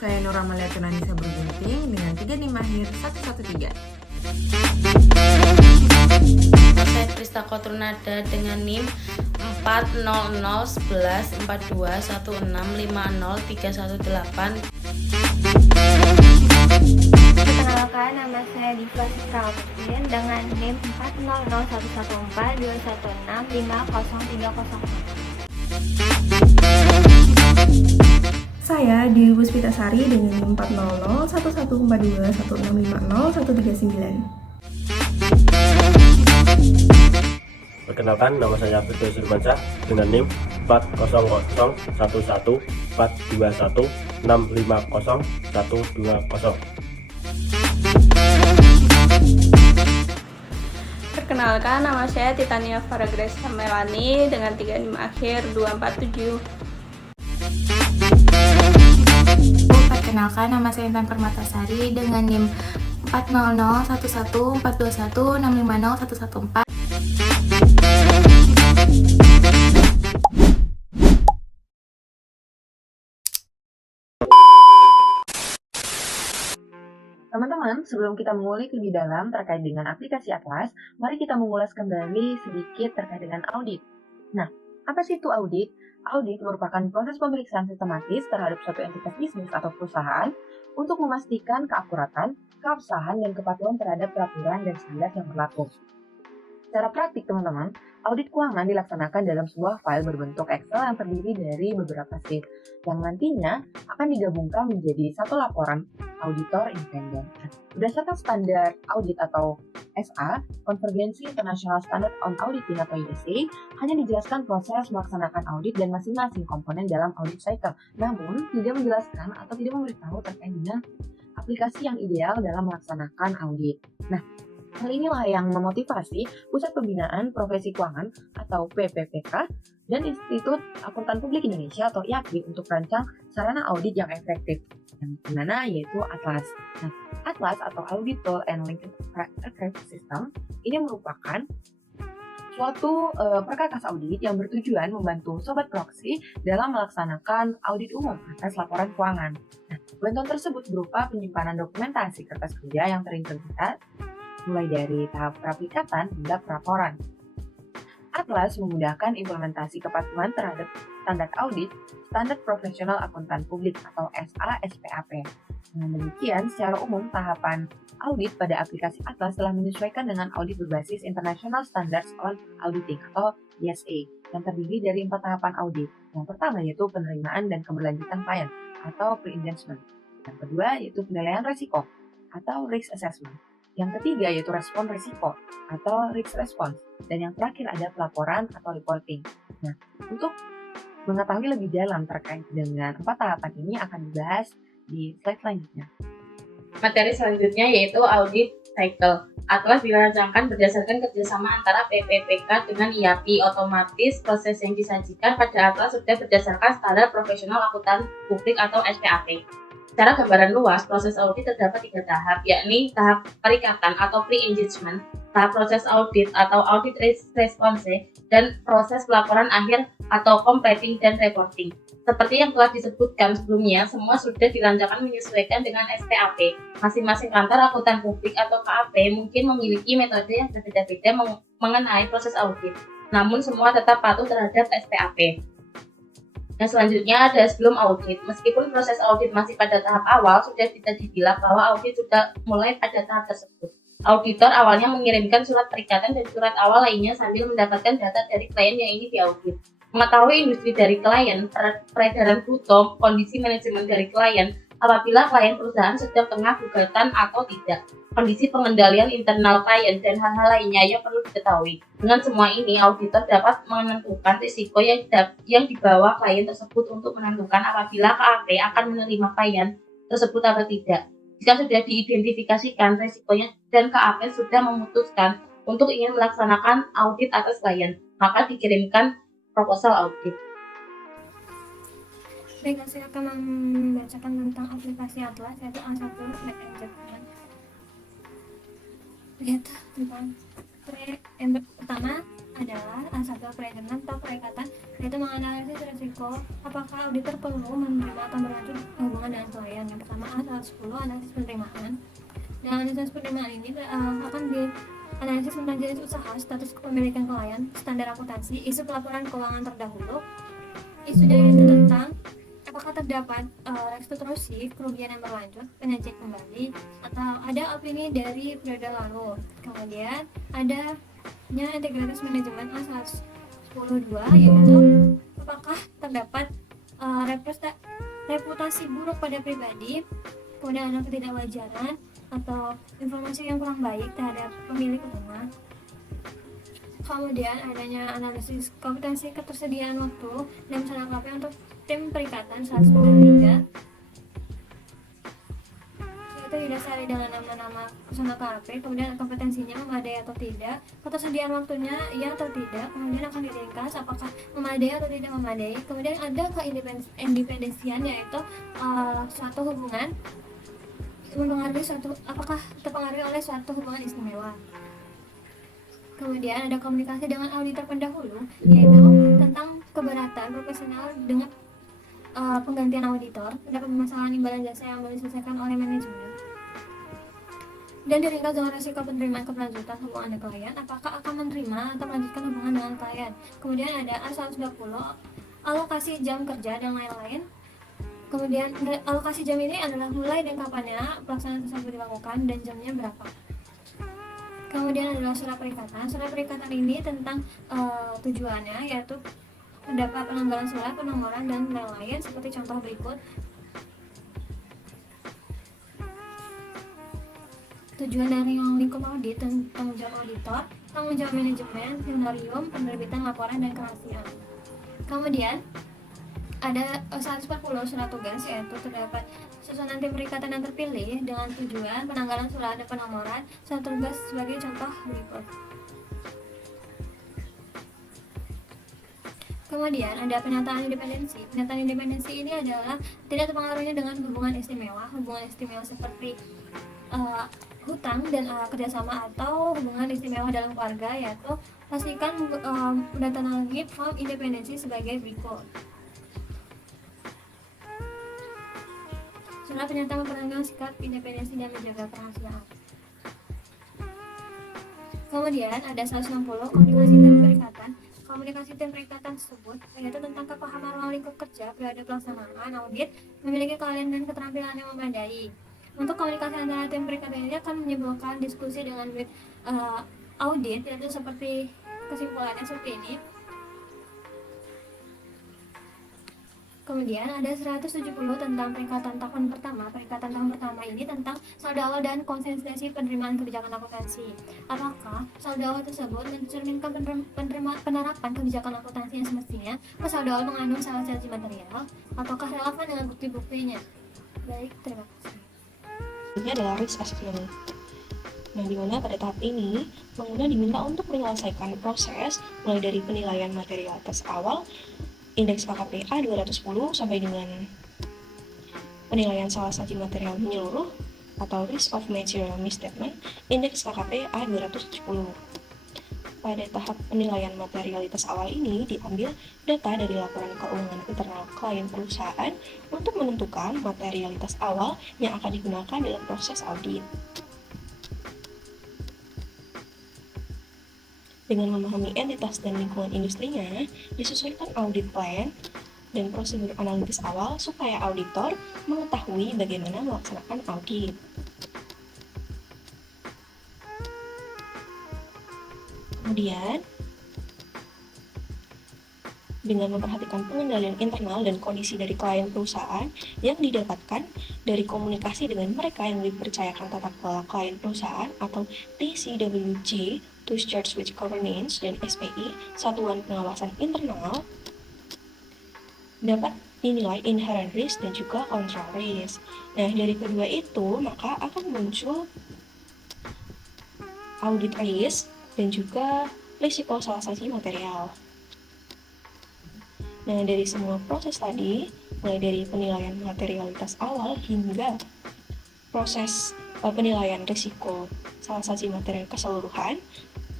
Saya Nur Amalia Tunanisa Bergunting dengan 3 NIM akhir 113. Saya Krista Kotrunada dengan NIM 400114216503118. Perkenalkan, nama saya Diva Sitra Albertin dengan NIM 4001142165030. Saya Dewi Puspitasari dengan NIM 4001142165013. Perkenalkan, nama saya Firdaus Irmansyah dengan NIM 4001421450120. Perkenalkan, nama saya Titania Faragracia Melani dengan 3 NIM akhir 247. Perkenalkan, nama saya Intan Permatasari dengan NIM 4001421450114. Teman-teman, sebelum kita mengulik lebih dalam terkait dengan aplikasi Atlas, mari kita mengulas kembali sedikit terkait dengan audit. Nah, apa sih itu audit? Audit merupakan proses pemeriksaan sistematis terhadap suatu entitas bisnis atau perusahaan untuk memastikan keakuratan, keabsahan, dan kepatuhan terhadap peraturan dan standar yang berlaku. Secara praktik, teman-teman, audit keuangan dilaksanakan dalam sebuah file berbentuk Excel yang terdiri dari beberapa sheet, yang nantinya akan digabungkan menjadi satu laporan auditor independen. Berdasarkan standar audit atau SA, Convergency International Standard on Auditing atau ISA, hanya dijelaskan proses melaksanakan audit dan masing-masing komponen dalam audit cycle, namun tidak menjelaskan atau tidak memberitahu terkait dengan aplikasi yang ideal dalam melaksanakan audit. Nah, hal inilah yang memotivasi Pusat Pembinaan Profesi Keuangan atau PPPK dan Institut Akuntan Publik Indonesia atau IAPI untuk merancang sarana audit yang efektif, yang dimana yaitu Atlas. Nah, Atlas atau Audit Tool and Linked Record System ini merupakan suatu perkakas audit yang bertujuan membantu Sobat Proxy dalam melaksanakan audit umum atas laporan keuangan. Nah, bantuan tersebut berupa penyimpanan dokumentasi kertas kerja yang terintegritas, mulai dari tahap peraplikatan hingga pelaporan. Atlas memudahkan implementasi kepatuhan terhadap standar audit, standar profesional akuntan publik atau SA/SPAP. Dengan demikian, secara umum tahapan audit pada aplikasi Atlas telah menyesuaikan dengan audit berbasis International Standards on Auditing atau ISA yang terdiri dari 4 tahapan audit. Yang pertama yaitu penerimaan dan keberlanjutan klien atau pre-engagement. Yang kedua yaitu penilaian risiko atau risk assessment. Yang ketiga yaitu respon risiko atau risk response. Dan yang terakhir ada pelaporan atau reporting. Nah, untuk mengetahui lebih dalam terkait dengan 4 tahapan ini akan dibahas di slide selanjutnya. Materi selanjutnya yaitu audit cycle. Atlas dirancangkan berdasarkan kerjasama antara PPPK dengan IAPI. Otomatis proses yang disajikan pada Atlas sudah berdasarkan standar profesional akuntan publik atau SPAP. Secara gambaran luas, proses audit terdapat 3 tahap, yakni tahap perikatan atau pre-engagement, tahap proses audit atau audit response, dan proses pelaporan akhir atau completing dan reporting. Seperti yang telah disebutkan sebelumnya, semua sudah dirancangkan menyesuaikan dengan SPAP. Masing-masing kantor akuntan publik atau KAP mungkin memiliki metode yang berbeda-beda mengenai proses audit, namun semua tetap patuh terhadap SPAP. Yang selanjutnya ada sebelum audit. Meskipun proses audit masih pada tahap awal, sudah bisa dibilang bahwa audit sudah mulai pada tahap tersebut. Auditor awalnya mengirimkan surat perikatan dan surat awal lainnya sambil mendapatkan data dari klien yang ini diaudit. Mengetahui industri dari klien, peredaran bruto, kondisi manajemen dari klien, apabila klien perusahaan sedang tengah gugatan atau tidak, kondisi pengendalian internal klien, dan hal-hal lainnya yang perlu diketahui. Dengan semua ini, auditor dapat menentukan risiko yang dibawa klien tersebut untuk menentukan apabila KAP akan menerima klien tersebut atau tidak. Jika sudah diidentifikasikan risikonya dan KAP sudah memutuskan untuk ingin melaksanakan audit atas klien, maka dikirimkan proposal audit. Baik, saya akan membacakan tentang aplikasi Atlas yaitu A1 Pre-Engagement. Lihat tentang yang pertama adalah A1 perikanan atau perikatan, yaitu menganalisis risiko apakah auditor perlu menerima atau berlanjut hubungan dengan klien. Yang pertama A110 analisis penerimaan. Dan analisis penerimaan ini akan dianalisis tentang jenis usaha, status kepemilikan klien, standar akuntansi, isu pelaporan keuangan terdahulu, isunya itu tentang apakah terdapat restitusi kerugian yang berlanjut, penyajian kembali, atau ada opini dari periode lalu. Kemudian adanya integritas manajemen A110.2, yaitu apakah terdapat reputasi buruk pada pribadi, kemudian ada ketidakwajaran atau informasi yang kurang baik terhadap pemilik rumah. Kemudian adanya analisis kompetensi ketersediaan waktu dan sarana KP untuk tim perikatan 193, yaitu didasari dengan nama-nama personal KP, kemudian kompetensinya memadai atau tidak, ketersediaan waktunya iya atau tidak, kemudian akan diringkas apakah memadai atau tidak memadai, kemudian ada keindependensian, yaitu suatu hubungan apakah terpengaruhi oleh suatu hubungan istimewa. Kemudian ada komunikasi dengan auditor pendahulu, yaitu tentang keberatan profesional dengan penggantian auditor, ada permasalahan imbalan jasa yang belum diselesaikan oleh manajemen, dan diringkas dengan risiko penerimaan keberlanjutan hubungan dengan klien, apakah akan menerima atau melanjutkan hubungan dengan klien. Kemudian ada A120 alokasi jam kerja dan lain-lain. Kemudian alokasi jam ini adalah mulai dan kapannya pelaksanaan tersebut dilakukan dan jamnya berapa. Kemudian adalah surat perikatan. Surat perikatan ini tentang tujuannya, yaitu terdapat penanggalan surat, penomoran, dan lain-lain seperti contoh berikut. Tujuan dari lingkup audit dan tanggung jawab auditor, tanggung jawab manajemen, skenario, penerbitan laporan, dan kerahasiaan. Kemudian ada 140 surat tugas, yaitu terdapat susunan tim perikatan yang terpilih dengan tujuan, penanggalan surat, dan penomoran surat tugas sebagai contoh berikut. Kemudian ada pernyataan independensi. Pernyataan independensi ini adalah tidak terpengaruhnya dengan hubungan istimewa seperti hutang dan kerjasama atau hubungan istimewa dalam keluarga, yaitu pastikan mendatangani form independensi sebagai berikut. Surat pernyataan memperkenalkan sikap independensi dan menjaga kerahasiaan. Kemudian ada 160 komunikasi tim perikatan. Komunikasi tim perikatan tersebut yaitu tentang kepahaman ruang lingkup kerja periode pelaksanaan audit, memiliki keahlian dan keterampilan yang memadai. Untuk komunikasi antara tim perikatan ini akan menyebabkan diskusi dengan audit, yaitu seperti kesimpulannya seperti ini. Kemudian ada 170 tentang perikatan tahun pertama. Perikatan tahun pertama ini tentang saldo awal dan konsentrasi penerimaan kebijakan akuntansi. Apakah saldo awal tersebut mencerminkan penerapan kebijakan akuntansi yang semestinya? Saldo awal mengandung salah satu material ataukah relevan dengan bukti-buktinya? Baik, terima kasih. Ini adalah risk assessment. Nah, di mana pada tahap ini pengguna diminta untuk menyelesaikan proses mulai dari penilaian materialitas awal, indeks KKP A210 sampai dengan penilaian salah satu material menyeluruh atau risk of material misstatement, indeks KKP A270. Pada tahap penilaian materialitas awal ini diambil data dari laporan keuangan internal klien perusahaan untuk menentukan materialitas awal yang akan digunakan dalam proses audit. Dengan memahami entitas dan lingkungan industrinya, disesuaikan audit plan dan prosedur analitis awal supaya auditor mengetahui bagaimana melaksanakan audit. Kemudian, dengan memperhatikan pengendalian internal dan kondisi dari klien perusahaan yang didapatkan dari komunikasi dengan mereka yang dipercayakan tata kelola klien perusahaan atau TCWG, Tools Charged with Governance, dan SPI, Satuan Pengawasan Internal, dapat dinilai inherent risk dan juga control risk. Nah, dari kedua itu, maka akan muncul audit risk dan juga risiko salah satu material. Nah, dari semua proses tadi, mulai dari penilaian materialitas awal hingga proses penilaian risiko salah satu material keseluruhan,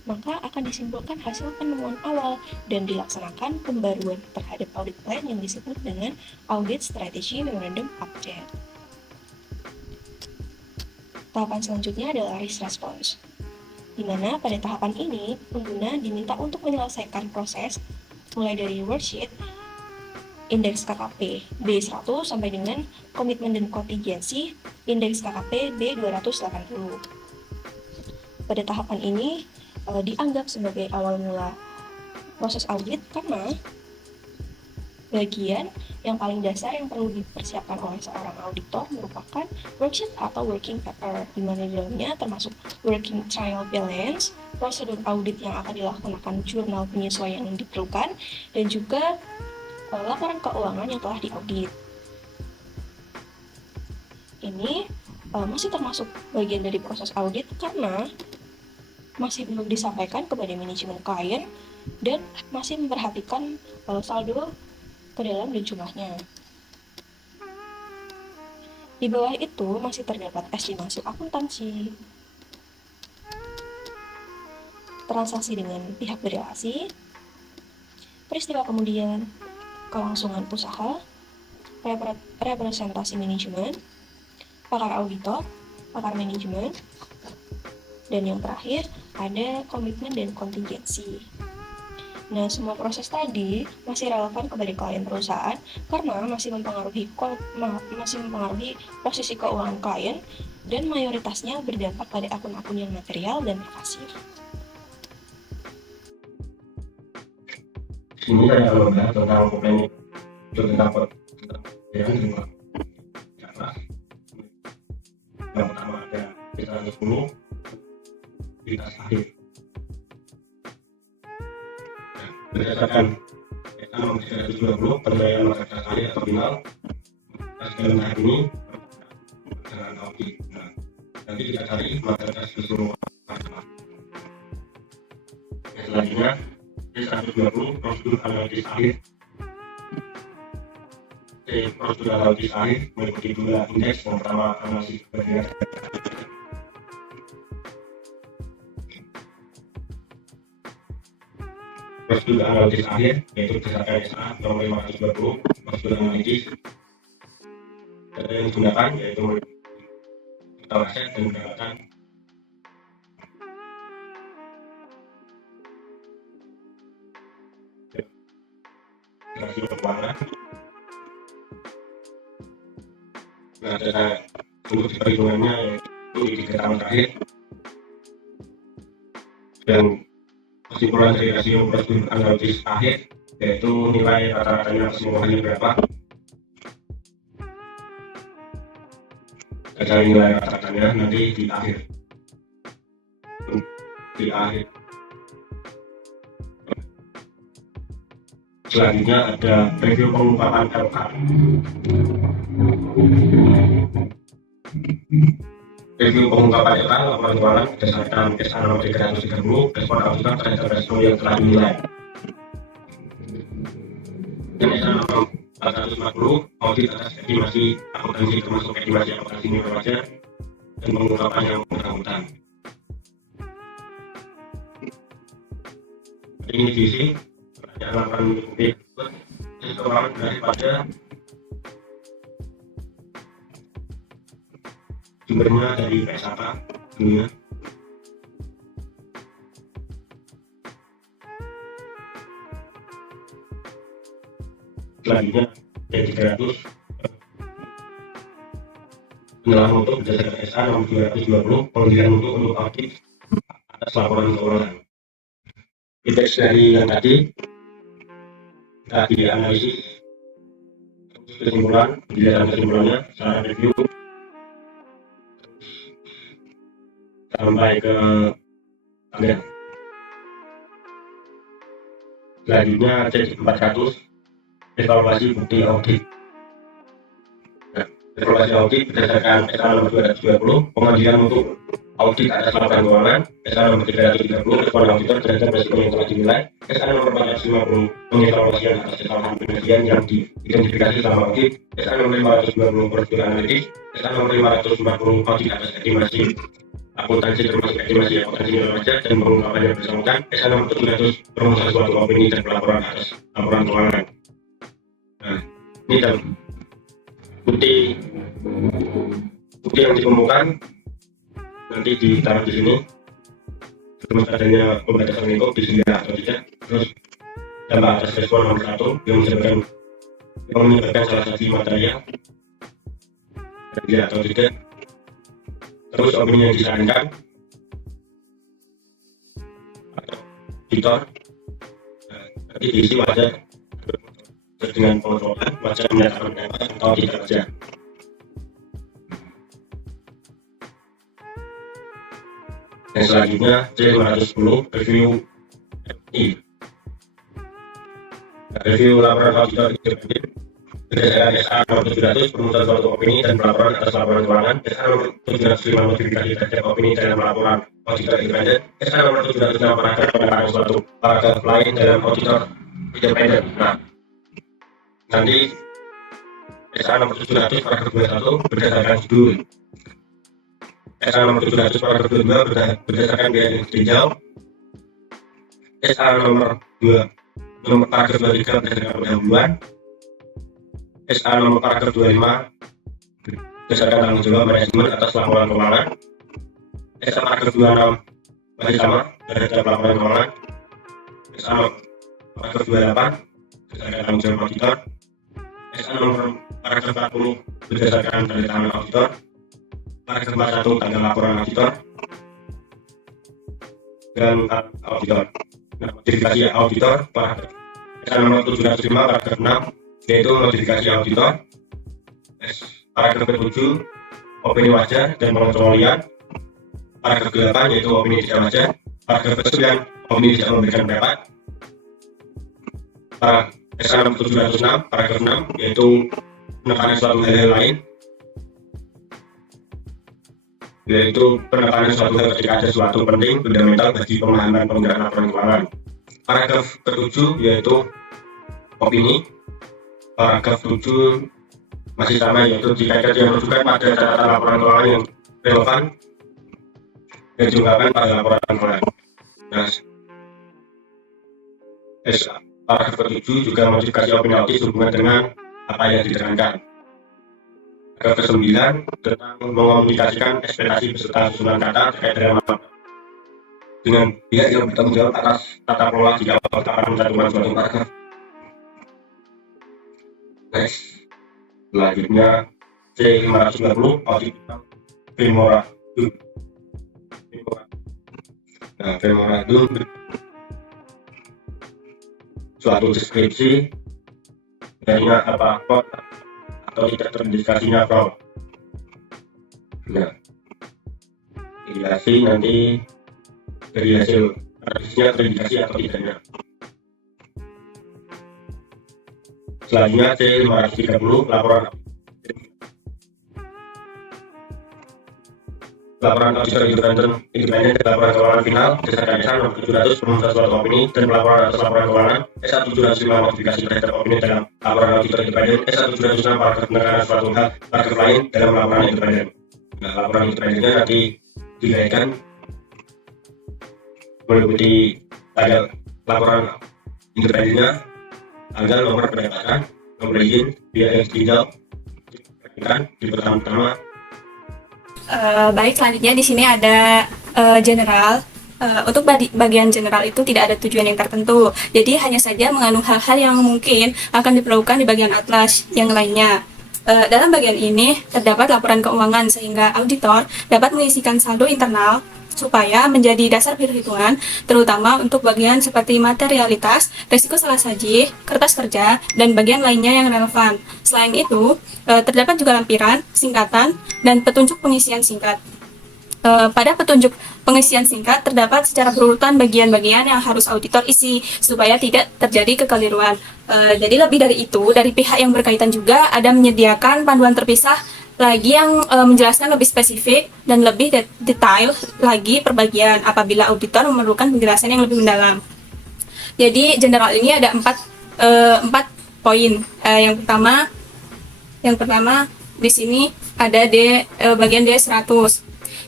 maka akan disimpulkan hasil penemuan awal dan dilaksanakan pembaruan terhadap audit plan yang disebut dengan Audit Strategy Memorandum Update. Tahapan selanjutnya adalah risk response, di mana pada tahapan ini pengguna diminta untuk menyelesaikan proses mulai dari worksheet, indeks KKP B100 sampai dengan komitmen dan kontingensi indeks KKP B280. Pada tahapan ini dianggap sebagai awal mula proses audit karena bagian yang paling dasar yang perlu dipersiapkan oleh seorang auditor merupakan worksheet atau working paper, di mana di dalamnya termasuk working trial balance, prosedur audit yang akan dilaksanakan, jurnal penyesuaian yang diperlukan, dan juga laporan keuangan yang telah diaudit. Ini masih termasuk bagian dari proses audit karena masih belum disampaikan kepada manajemen klien dan masih memperhatikan saldo ke dalam dan jumlahnya. Di bawah itu masih terdapat estimasi akuntansi, transaksi dengan pihak berrelasi, peristiwa kemudian, kelangsungan usaha, representasi manajemen, pakar auditor, pakar manajemen, dan yang terakhir ada komitmen dan kontingensi. Nah, semua proses tadi masih relevan kepada klien perusahaan karena masih mempengaruhi posisi keuangan klien dan mayoritasnya berdampak pada akun-akun yang material dan pasif. Ini saya akan membahas tentang teknik tentang yang pertama ada kita 10 kita akhir. Berdasarkan nomor 320 penilaian masa akhir atau final dalam tahap ini dengan audit. Nah, nanti kita cari masa keseluruhan. Selanjutnya D120 prosedur analisis akhir. Prosedur analisis akhir meliputi dua indeks. Yang pertama analisis perbedaan prosedur analisis akhir, yaitu berdasarkan SA nomor 520. Prosedur analisis data yang digunakan yaitu total aset dan pendapatan. Rasio keuangan. Nah, data untuk perhitungannya yaitu di tahun terakhir dan kesimpulan dari rasio prosedur analisis akhir yaitu nilai rata-ratanya keseluruhannya berapa. Kita cari nilai rata-ratanya nanti di akhir. Selanjutnya ada review pengungkapan LK. Review pengungkapan LK laporan keuangan berdasarkan SA nomor 330 respon auditor terhadap rasio yang telah dinilai. Dan SA nomor 440 audit atas estimasi akuntansi termasuk estimasi akuntansi nilai wajar dan pengungkapan yang bersangkutan. Ini diisi pertanyaan 8 berikut keuangan daripada sumbernya dari PSAK dunia. Selanjutnya D300 penilaian mutu berdasarkan SA nomor 220 penilaian mutu untuk audit atas laporan keuangan. Indeks dari yang tadi kita dianalisis kesimpulan, berdasarkan kesimpulannya secara review sampai ke akhir. Selanjutnya C400 evaluasi bukti audit. Nah, evaluasi audit berdasarkan SA nomor 220 pengajuan untuk audit atas laporan keuangan, SA nomor 330 respon auditor terhadap resiko yang telah dinilai, SA nomor 450 pengevaluasian atas kesalahan pengajian yang diidentifikasi selama audit, SA nomor 520 prosedur analitis, SA nomor 540 audit atas estimasi akuntansi termasuk estimasi akuntansi nilai wajar dan pengungkapan yang bersangkutan SH nomor 700 perumusan suatu opini dan pelaporan atas laporan keuangan. Nah, ini dan bukti yang ditemukan nanti ditaruh di sini. Terus adanya pembatasan lingkup di sini atau tidak. Terus dampak atas respon nomor 1 yang menyebabkan salah satu material atau tidak. Terus opini yang disarankan atau auditor nanti diisi wajar dengan pengontrolan wajar menyatakan pendapat atau tidak wajar. Dan selanjutnya C510 review FI. Review laporan auditor independen berdasarkan SH nomor 700 perumusan suatu opini dan pelaporan atas laporan keuangan, SH nomor 705 notifikasi terhadap opini dalam laporan auditor independen, SH nomor 706 paragraf penerapan suatu paragraf lain dalam auditor independen. Nah, nanti SH nomor 700 paragraf 21 berdasarkan judul, SH nomor 700 paragraf 22 berdasarkan biaya yang ditinjau, SH nomor paragraf 23 berdasarkan pendahuluan, SH nomor paragraf 25 berdasarkan tanggung jawab manajemen atas laporan keuangan, SH paragraf 26 masih sama terhadap laporan keuangan, SH nomor paragraf 28 berdasarkan tanggung jawab auditor, SH nomor paragraf 40 berdasarkan tanda tangan auditor, paragraf 41 tanda laporan auditor dan auditor. Nah, notifikasi auditor paragraf SH nomor 705 paragraf 6 yaitu notifikasi auditor, paragraf 7 opini wajar dan pengecualian, paragraf 8 yaitu opini tidak wajar, paragraf 9 opini tidak memberikan pendapat, SH nomor 706 paragraf 6 yaitu penekanan suatu hal lain, yaitu penekanan suatu hal ketika ada suatu penting fundamental bagi pemahaman penggunaan laporan keuangan. Paragraf ke-7 yaitu opini. Paragraf 7 masih sama yaitu jika yang menunjukkan pada catatan laporan keuangan yang relevan yang diungkapkan pada laporan keuangan. Nah, paragraf ke-7 juga modifikasi opini audit sehubungan dengan apa yang diterangkan. Paragraf ke-9 tentang mengomunikasikan ekspektasi beserta susunan kata terkait dengan pihak yang bertanggung jawab atas tata kelola di awal tahapan pencantuman suatu paragraf. Next, selanjutnya C590 audit memorandum. Nah, memorandum suatu deskripsi adanya apa fraud atau tidak terindikasinya fraud. Nah, indikasi nanti dari hasil analisisnya terindikasi atau tidaknya. Selanjutnya C530 laporan auditor independen dan laporan keuangan final berdasarkan SH nomor 700 perumusan suatu opini dan pelaporan atas laporan keuangan, SH 705 notifikasi terhadap opini dalam laporan auditor independen, SH 706 paragraf penekanan suatu hal paragraf lain dalam laporan independen. Nah, laporan independennya nanti dikaitkan meliputi tanggal laporan independennya, tanggal, nomor pendapatan, nomor izin, biaya yang ditinjau, di pertama-tama. Baik, selanjutnya di sini ada general. Untuk bagian general itu tidak ada tujuan yang tertentu, jadi hanya saja mengandung hal-hal yang mungkin akan diperlukan di bagian atlas yang lainnya. Dalam bagian ini terdapat laporan keuangan sehingga auditor dapat mengisikan saldo internal supaya menjadi dasar perhitungan, terutama untuk bagian seperti materialitas, risiko salah saji, kertas kerja, dan bagian lainnya yang relevan. Selain itu, terdapat juga lampiran, singkatan, dan petunjuk pengisian singkat. Pada petunjuk pengisian singkat terdapat secara berurutan bagian-bagian yang harus auditor isi supaya tidak terjadi kekeliruan. Jadi lebih dari itu, dari pihak yang berkaitan juga ada menyediakan panduan terpisah lagi yang menjelaskan lebih spesifik dan lebih detail lagi per bagian apabila auditor memerlukan penjelasan yang lebih mendalam. Jadi general ini ada empat poin. Yang pertama di sini ada bagian D100.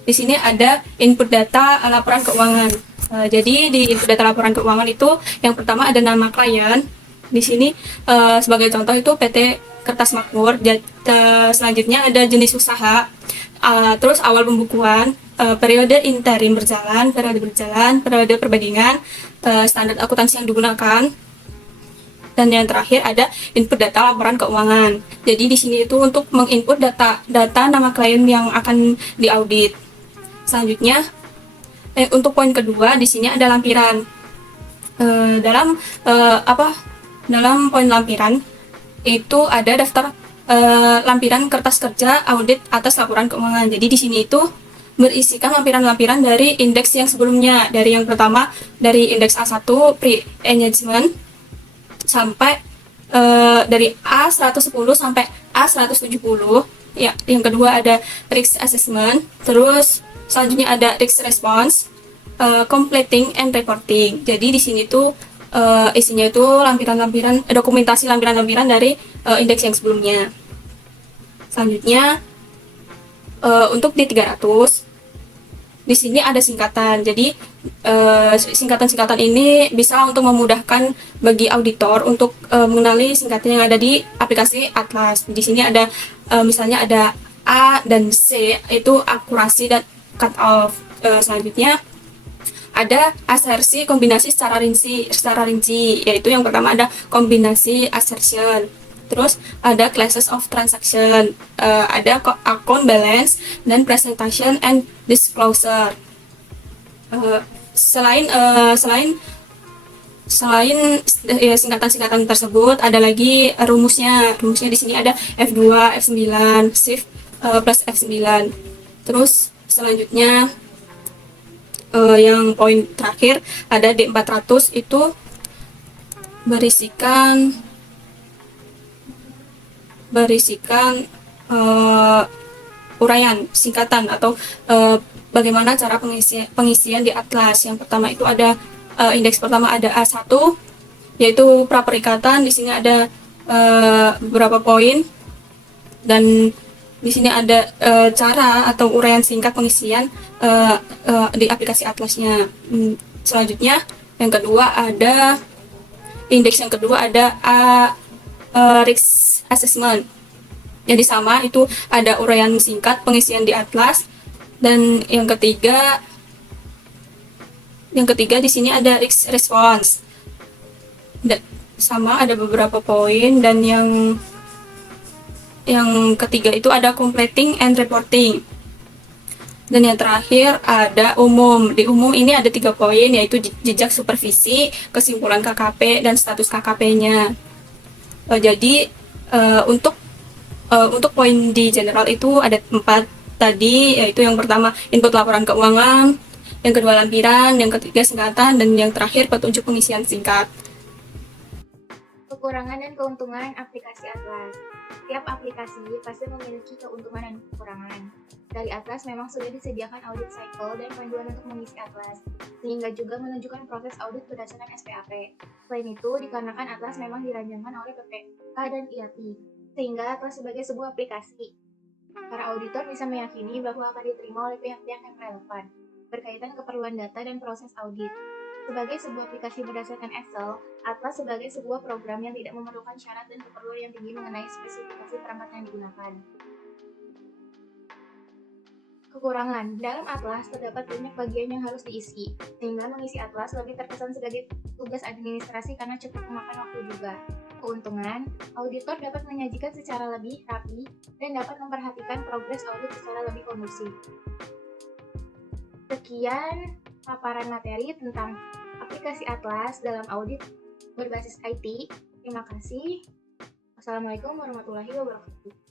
di sini ada input data laporan keuangan. Jadi di input data laporan keuangan itu yang pertama ada nama klien. Di sini sebagai contoh itu PT Kertas Makmur. Selanjutnya ada jenis usaha, terus awal pembukuan, periode interim berjalan, periode perbandingan, standar akuntansi yang digunakan, dan yang terakhir ada input data laporan keuangan. Jadi di sini itu untuk menginput data nama klien yang akan diaudit. Selanjutnya untuk poin kedua di sini ada lampiran. Dalam poin lampiran itu ada daftar lampiran kertas kerja audit atas laporan keuangan. Jadi di sini itu berisikan lampiran-lampiran dari indeks yang sebelumnya. Dari yang pertama dari indeks A1 pre-engagement sampai dari A110 sampai A170. Ya, yang kedua ada risk assessment, terus selanjutnya ada risk response, completing and reporting. Jadi di sini tuh isinya itu lampiran-lampiran, dokumentasi lampiran-lampiran dari indeks yang sebelumnya. Selanjutnya untuk D300 di sini ada singkatan. Jadi singkatan-singkatan ini bisa untuk memudahkan bagi auditor untuk mengenali singkatan yang ada di aplikasi Atlas. Di sini ada misalnya ada A dan C, itu akurasi dan cut off. Selanjutnya ada asersi kombinasi secara rinci, yaitu yang pertama ada kombinasi assertion. Terus ada classes of transaction, ada account balance dan presentation and disclosure. Selain singkatan-singkatan tersebut, ada lagi rumusnya. Rumusnya di sini ada F2, F9, shift plus F9. Terus selanjutnya yang poin terakhir ada D400, itu berisikan uraian singkatan atau bagaimana cara pengisian di Atlas. Yang pertama itu ada indeks pertama ada A1, yaitu pra perikatan. Di sini ada beberapa poin, dan di sini ada cara atau uraian singkat pengisian di aplikasi Atlasnya. Selanjutnya yang kedua ada indeks yang kedua ada risk assessment. Jadi sama, itu ada uraian singkat pengisian di Atlas. Dan yang ketiga di sini ada risk response. Sama, ada beberapa poin. Dan yang ketiga itu ada completing and reporting. Dan yang terakhir ada umum. Di umum ini ada 3 poin, yaitu jejak supervisi, kesimpulan KKP, dan status KKP-nya. Jadi untuk poin di general itu ada 4 tadi, yaitu yang pertama input laporan keuangan, yang kedua lampiran, yang ketiga singkatan, dan yang terakhir petunjuk pengisian singkat. Kekurangan dan keuntungan aplikasi Atlas. Setiap aplikasi pasti memiliki keuntungan dan kekurangan. Dari Atlas memang sudah disediakan audit cycle dan panduan untuk mengisi Atlas, sehingga juga menunjukkan proses audit berdasarkan SPAP. Selain itu, dikarenakan Atlas memang diranjangkan oleh PPK dan IAP, sehingga Atlas sebagai sebuah aplikasi, para auditor bisa meyakini bahwa akan diterima oleh pihak-pihak yang relevan, berkaitan keperluan data dan proses audit. Sebagai sebuah aplikasi berdasarkan Excel, Atlas sebagai sebuah program yang tidak memerlukan syarat dan keperluan yang tinggi mengenai spesifikasi perangkat yang digunakan. Kekurangan, dalam Atlas terdapat banyak bagian yang harus diisi, sehingga mengisi Atlas lebih terkesan sebagai tugas administrasi karena cukup memakan waktu juga. Keuntungan, auditor dapat menyajikan secara lebih rapi dan dapat memperhatikan progres audit secara lebih kondusif. Sekian paparan materi tentang aplikasi Atlas dalam audit berbasis IT. Terima kasih. Wassalamualaikum warahmatullahi wabarakatuh.